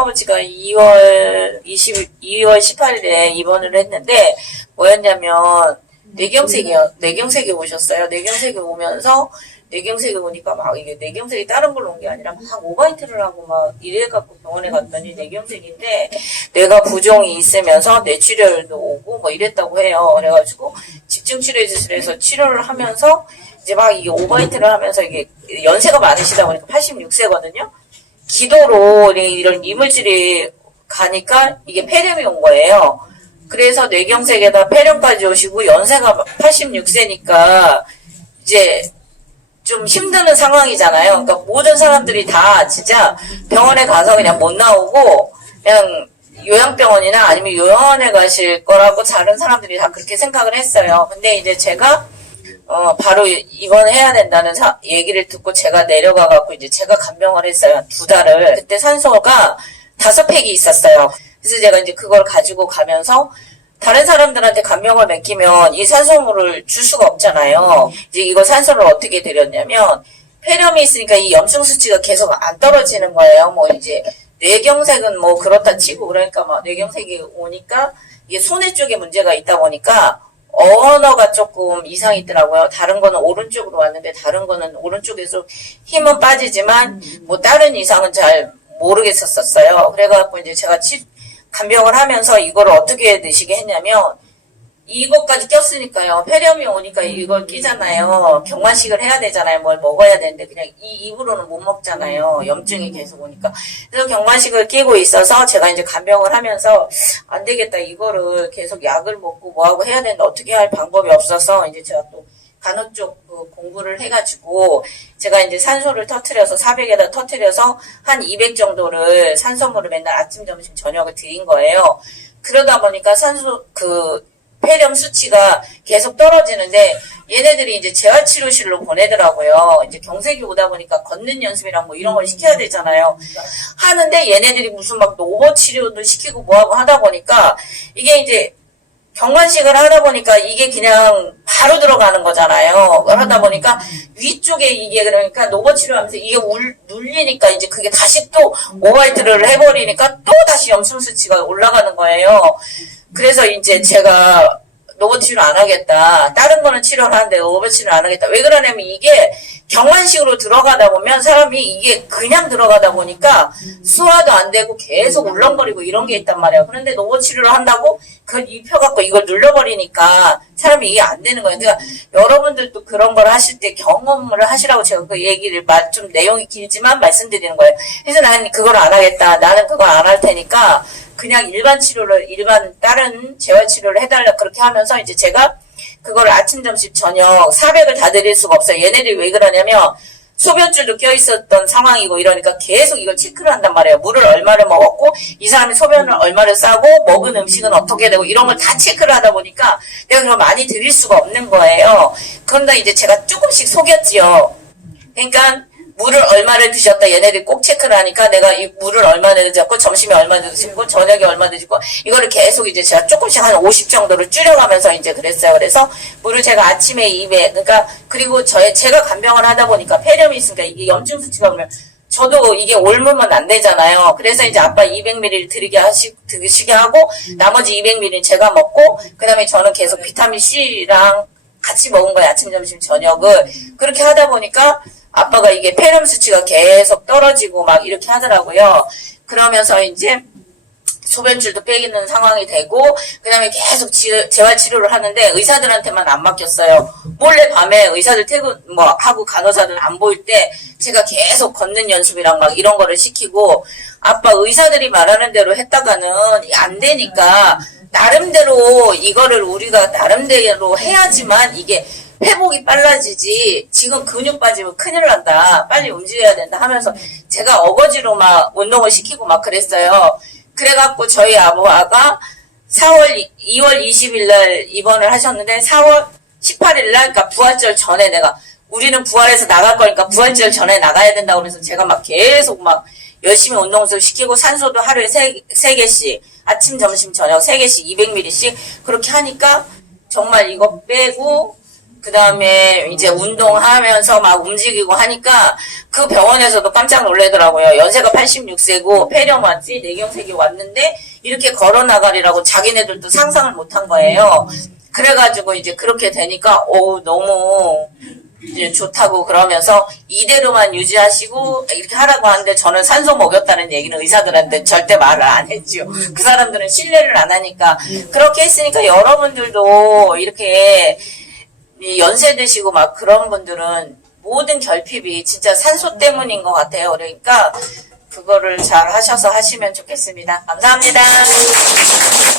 할아버지가 2월 18일에 입원을 했는데, 뭐였냐면, 뇌경색이 오셨어요. 뇌경색이 오면서, 뇌경색이 오니까 막 이게 뇌경색이 다른 걸로 온 게 아니라 막 오바이트를 하고 막 이래갖고 병원에 갔더니 뇌경색인데, 뇌가 부종이 있으면서 뇌출혈도 오고 뭐 이랬다고 해요. 그래가지고, 집중치료실에서 치료를 하면서, 이제 막 이게 오바이트를 하면서 이게 연세가 많으시다 보니까 86세거든요. 기도로 이런 이물질이 가니까 이게 폐렴이 온 거예요. 그래서 뇌경색에다 폐렴까지 오시고 연세가 86세니까 이제 좀 힘드는 상황이잖아요. 그러니까 모든 사람들이 다 진짜 병원에 가서 그냥 못 나오고 그냥 요양병원이나 아니면 요양원에 가실 거라고 다른 사람들이 다 그렇게 생각을 했어요. 근데 이제 제가 바로 입원해야 된다는 얘기를 듣고 제가 내려가갖고 이제 제가 간병을 했어요. 2달을. 그때 산소가 5팩이 있었어요. 그래서 제가 이제 그걸 가지고 가면서 다른 사람들한테 간병을 맡기면 이 산소물을 줄 수가 없잖아요. 이제 이거 산소를 어떻게 드렸냐면 폐렴이 있으니까 이 염증 수치가 계속 안 떨어지는 거예요. 뭐 이제 뇌경색은 뭐 그렇다 치고 그러니까 막 뇌경색이 오니까 이게 소뇌 쪽에 문제가 있다 보니까 언어가 조금 이상이 있더라고요. 다른 거는 오른쪽으로 왔는데 다른 거는 오른쪽에서 힘은 빠지지만 뭐 다른 이상은 잘 모르겠었어요. 그래갖고 이제 제가 간병을 하면서 이걸 어떻게 드시게 했냐면 이것까지 꼈으니까요. 폐렴이 오니까 이걸 끼잖아요. 경화식을 해야 되잖아요. 뭘 먹어야 되는데 그냥 이 입으로는 못 먹잖아요. 염증이 계속 오니까. 그래서 경화식을 끼고 있어서 제가 이제 간병을 하면서 안 되겠다. 이거를 계속 약을 먹고 뭐하고 해야 되는데 어떻게 할 방법이 없어서 이제 제가 또 간호 쪽 공부를 해가지고 제가 이제 산소를 터트려서 400에다 터트려서 한 200 정도를 산소물을 맨날 아침, 점심, 저녁을 드린 거예요. 그러다 보니까 폐렴 수치가 계속 떨어지는데 얘네들이 이제 재활치료실로 보내더라고요. 이제 경색이 오다 보니까 걷는 연습이랑 뭐 이런 걸 시켜야 되잖아요. 하는데 얘네들이 무슨 막 노버 치료도 시키고 뭐하고 하다 보니까 이게 이제 경관식을 하다 보니까 이게 그냥 바로 들어가는 거잖아요. 그러다 보니까 위쪽에 이게 그러니까 노버 치료하면서 이게 눌리니까 이제 그게 다시 또 오바이트를 해버리니까 또 다시 염증 수치가 올라가는 거예요. 그래서 이제 제가 노버 치료 안 하겠다. 다른 거는 치료를 하는데 노버 치료 안 하겠다. 왜 그러냐면 이게 경관식으로 들어가다 보면 사람이 이게 그냥 들어가다 보니까 소화도 안 되고 계속 울렁거리고 이런 게 있단 말이에요. 그런데 노버 치료를 한다고 그걸 입혀갖고 이걸 눌러버리니까 사람이 이게 안 되는 거예요. 그러니까 여러분들도 그런 걸 하실 때 경험을 하시라고 제가 그 얘기를 좀 내용이 길지만 말씀드리는 거예요. 그래서 나는 그걸 안 하겠다. 나는 그걸 안 할 테니까 그냥 일반 다른 재활치료를 해달라 그렇게 하면서 이제 제가 그걸 아침, 점심, 저녁 400을 다 드릴 수가 없어요. 얘네들이 왜 그러냐면 소변줄도 껴있었던 상황이고 이러니까 계속 이걸 체크를 한단 말이에요. 물을 얼마를 먹었고 이 사람이 소변을 얼마를 싸고 먹은 음식은 어떻게 되고 이런 걸 다 체크를 하다 보니까 내가 그걸 많이 드릴 수가 없는 거예요. 그런데 이제 제가 조금씩 속였지요. 그러니까 물을 얼마를 드셨다 얘네들이 꼭 체크를 하니까 내가 이 물을 얼마나 드셨고 점심에 얼마나 드시고 저녁에 얼마나 드시고 이거를 계속 이제 제가 조금씩 한 50 정도를 줄여가면서 이제 그랬어요. 그래서 물을 제가 아침에 200 그러니까 그리고 제가 간병을 하다 보니까 폐렴이 있으니까 이게 염증 수치가 오면 저도 이게 옮으면 안 되잖아요. 그래서 이제 아빠 200ml 드시게 하고 나머지 200ml 제가 먹고 그다음에 저는 계속 비타민 C랑 같이 먹은 거예요. 아침, 점심, 저녁을. 그렇게 하다 보니까 아빠가 이게 폐렴 수치가 계속 떨어지고 막 이렇게 하더라고요. 그러면서 이제 소변줄도 빼기는 상황이 되고 그다음에 계속 재활치료를 하는데 의사들한테만 안 맡겼어요. 몰래 밤에 의사들 퇴근 하고 간호사들 안 보일 때 제가 계속 걷는 연습이랑 막 이런 거를 시키고 아빠 의사들이 말하는 대로 했다가는 안 되니까 나름대로 이거를 우리가 나름대로 해야지만 이게 회복이 빨라지지 지금 근육 빠지면 큰일 난다. 빨리 움직여야 된다 하면서 제가 어거지로 막 운동을 시키고 막 그랬어요. 그래갖고 저희 아버가 2월 20일 날 입원을 하셨는데 4월 18일 날 그러니까 부활절 전에 우리는 부활해서 나갈 거니까 부활절 전에 나가야 된다고 그래서 제가 막 계속 막 열심히 운동을 시키고 산소도 하루에 3개씩 아침, 점심, 저녁 3개씩 200ml씩 그렇게 하니까 정말 이거 빼고 그 다음에 이제 운동하면서 막 움직이고 하니까 그 병원에서도 깜짝 놀래더라고요. 연세가 86세고 폐렴 왔지, 뇌경색이 왔는데 이렇게 걸어 나가리라고 자기네들도 상상을 못한 거예요. 그래가지고 이제 그렇게 되니까 너무 이제 좋다고 그러면서 이대로만 유지하시고 이렇게 하라고 하는데 저는 산소 먹였다는 얘기는 의사들한테 절대 말을 안 했죠. 그 사람들은 신뢰를 안 하니까. 그렇게 했으니까 여러분들도 이렇게 연세 드시고 막 그런 분들은 모든 결핍이 진짜 산소 때문인 것 같아요. 그러니까 그거를 잘 하셔서 하시면 좋겠습니다. 감사합니다.